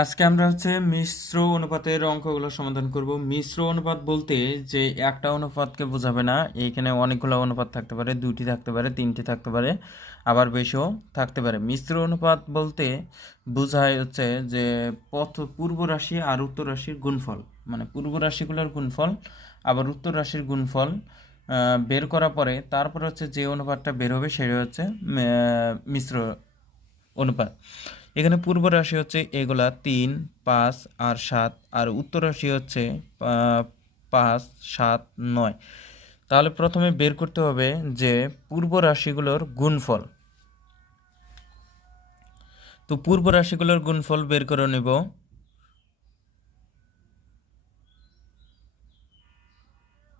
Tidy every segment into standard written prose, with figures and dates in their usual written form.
আজকে আমরা মিশ্র অনুপাতের অঙ্কগুলো সমাধান করব। মিশ্র অনুপাত বলতে যে একটা অনুপাতকে বোঝাবে না, এইখানে অনেকগুলো অনুপাত থাকতে পারে, 2টি থাকতে পারে, 3টি থাকতে পারে, আবার বেশিও থাকতে পারে। মিশ্র অনুপাত বলতে বোঝায় যে পূর্ব রাশি আর উত্তর রাশির গুণফল, মানে পূর্ব রাশিগুলোর গুণফল আবার উত্তর রাশির গুণফল বের করার পরে তারপর যে অনুপাতটা বের হবে সেটা মিশ্র অনুপাত। এখানে পূর্ব রাশি এগুলা 3, 5 আর 7, আর উত্তর রাশি 5, 7, 9। তাহলে প্রথমে বের করতে হবে যে পূর্ব রাশিগুলোর গুণফল। তো পূর্ব রাশিগুলোর গুণফল বের করে নেব।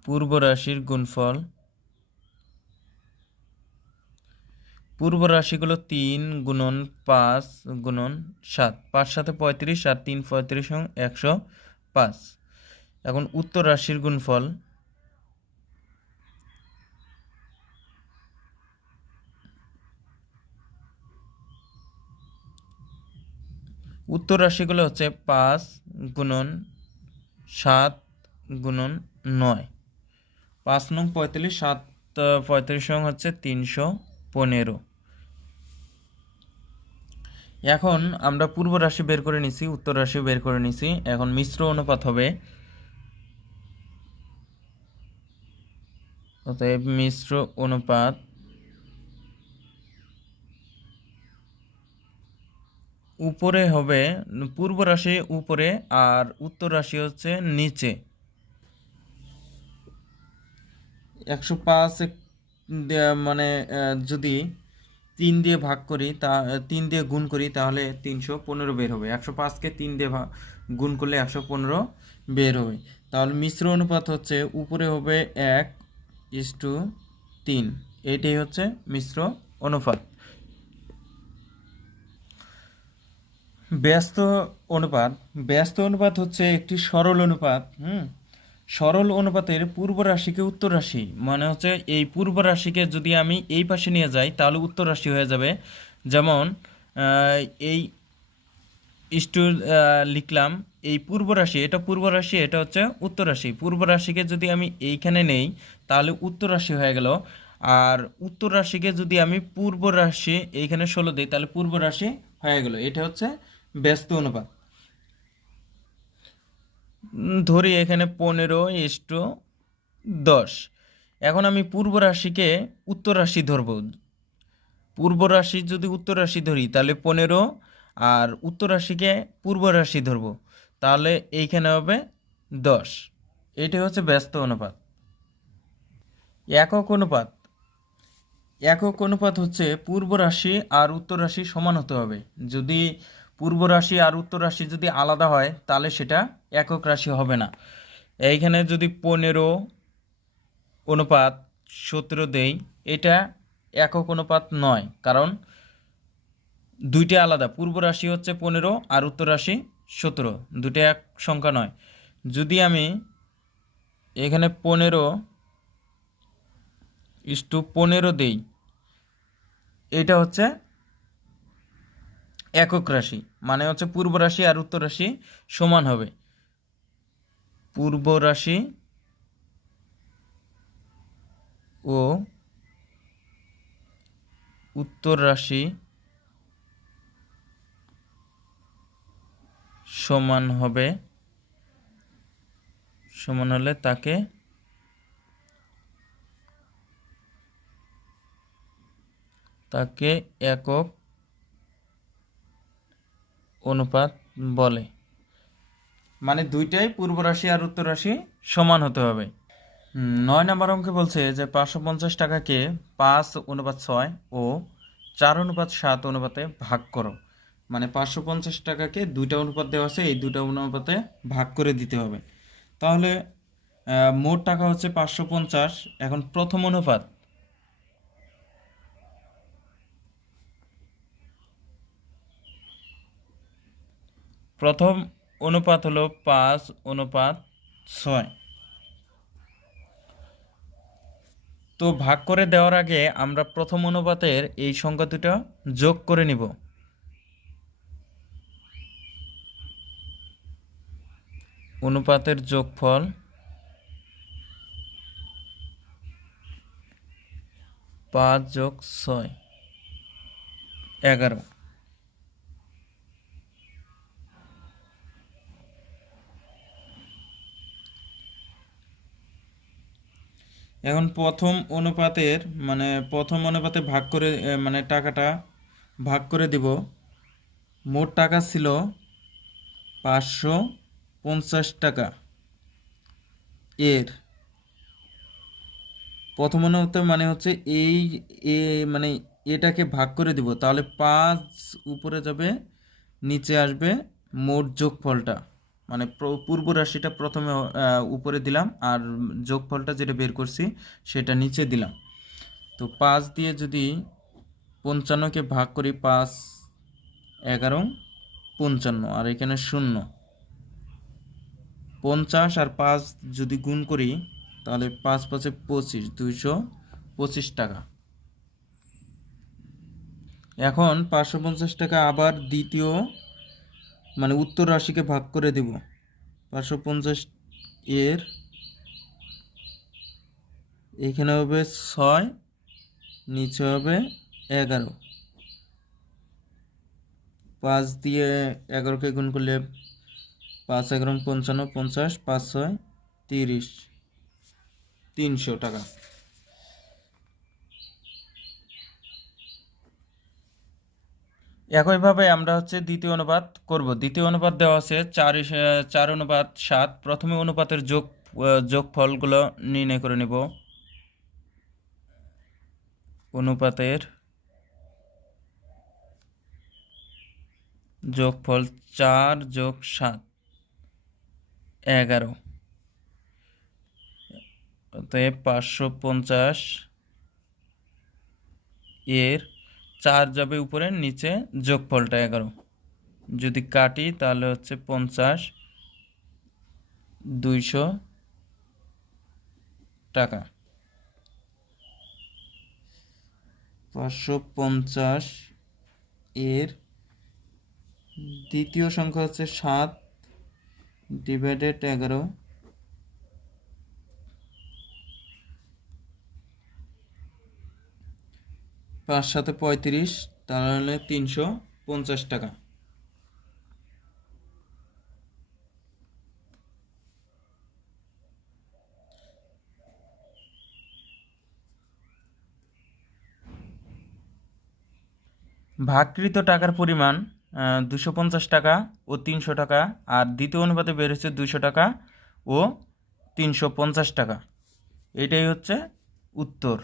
পূর্ব রাশির গুণফল, পূর্ব রাশিগুলো 3 গুণন 5 গুণন 7, 5 7 35 আর 3 35 105। এখন উত্তর রাশির গুণফল, উত্তর রাশিগুলো 5 গুণন 7 গুণন 9, 5 নং 45, 7 35 315। এখন আমরা পূর্ব রাশি বের করে নিছি, উত্তর রাশি বের করে নিছি। এখন মিশ্র অনুপাত হবে, অতএব মিশ্র অনুপাত উপরে হবে, পূর্ব রাশি উপরে আর উত্তর রাশি নিচে। 105 মানে যদি 3 দিয়ে ভাগ করি, 3 দিয়ে গুণ করি তাহলে 315 বের হবে। 105কে 3 দিয়ে গুণ করলে 115 বের হবে। তাহলে মিশ্র অনুপাত উপরে হবে 1:3, এটাই মিশ্র অনুপাত। ব্যস্ত অনুপাত, ব্যস্ত অনুপাত একটি সরল অনুপাত। সরল অনুপাতের পূর্ব রাশিকে উত্তর রাশি, মানে এই পূর্ব রাশিকে যদি আমি এই পাশে নিয়ে যাই তাহলে উত্তর রাশি হয়ে যাবে। যেমন এই ইস্টু লিখলাম, এই পূর্ব রাশি, এটা পূর্ব রাশি, এটা উত্তর রাশি। পূর্ব রাশিকে যদি আমি এইখানে নেই তাহলে উত্তর রাশি হয়ে গেল, আর উত্তর রাশিকে যদি আমি পূর্ব রাশি এইখানে 16 দিই তাহলে পূর্ব রাশি হয়ে গেল। এটা ব্যস্ত অনুপাত। ধরি এখানে 15:10। এখন আমি পূর্ব রাশিকে উত্তর রাশি ধরব। পূর্ব রাশি যদি উত্তর রাশি ধরি তাহলে 15, আর উত্তর রাশিকে পূর্ব রাশি ধরব তাহলে এইখানে হবে 10। এটি ব্যস্ত অনুপাত। একক অনুপাত, একক অনুপাত পূর্ব রাশি আর উত্তর রাশি সমান হতে হবে। যদি পূর্ব রাশি আর উত্তর রাশি যদি আলাদা হয় তাহলে সেটা একক রাশি হবে না। এইখানে যদি 15:17 দেই, এটা একক অনুপাত নয়, কারণ দুইটা আলাদা। পূর্ব রাশি 15 আর উত্তর রাশি 17, দুটো এক সংখ্যা নয়। যদি আমি এখানে 15:15 দেই, এটা একক রাশি, মানে পূর্ব রাশি আর উত্তর রাশি সমান হবে। পূর্ব রাশি ও উত্তর রাশি সমান হবে, সমান হলে তাকে একক অনুপাত বলে। মানে দুইটাই পূর্ব রাশি আর উত্তর রাশি সমান হতে হবে। 9 নম্বর অঙ্কে বলছে যে 550 টাকাকে 5:6 ও 4:7 অনুপাতে ভাগ করো। মানে 550 টাকাকে দুইটা অনুপাত দেওয়া আছে, এই দুইটা অনুপাতে ভাগ করে দিতে হবে। তাহলে মোট টাকা 550। এখন প্রথম অনুপাত, প্রথম অনুপাত হলো 5:6। তো ভাগ করে দেওয়ার আগে আমরা প্রথম অনুপাতের এই সংখ্যা দুটো যোগ করে নিব। অনুপাতের যোগফল 5 যোগ 6 11। এখন প্রথম অনুপাতে ভাগ করে মানে টাকাটা ভাগ করে দিব। মোট টাকা ছিল 550 টাকা। এর প্রথম অনুপাতে মানে হচ্ছে মানে এটাকে ভাগ করে দিব, তাহলে 5 উপরে যাবে, নিচে আসবে মোট যোগফলটা। মানে পূর্ব রাশিটা প্রথমে উপরে দিলাম, আর যোগফলটা যেটা বের করছি সেটা নিচে দিলাম। তো 5 দিয়ে যদি 55কে ভাগ করি, 5 11 55, আর এখানে 0। 50 আর 5 যদি গুণ করি, তাহলে 5 5 25, 225 টাকা। এখন 550 টাকা আবার দ্বিতীয় মানে উত্তর রাশিকে ভাগ করে দেব। 550 এর এখানে হবে 6, নিচে হবে 11। 5 দিয়ে 11কে গুণ করলে 5 11 55, 50, 5 6 30, 300 টাকা। একইভাবে আমরা হচ্ছে দ্বিতীয় অনুপাত করব। দ্বিতীয় অনুপাত দেওয়া আছে 4:7। প্রথমে অনুপাতের যোগফলগুলো নির্ণয় করে নেব। অনুপাতের যোগফল 4 যোগ 7 11। অতএব 550 এর 4 যাবে উপরে, নিচে যোগফলটা 11। যদি কাটি তাহলে হচ্ছে 50, 200 টাকা। 550 এর দ্বিতীয় সংখ্যা হচ্ছে 7 ডিভাইডেড 11। 5 7 35, তাহলে 350 টাকা। ভাগকৃত টাকার পরিমাণ 250 টাকা ও 300 টাকা, আর দ্বিতীয় অনুপাতে বের হচ্ছে 200 টাকা ও 350 টাকা। এটাই হচ্ছে উত্তর।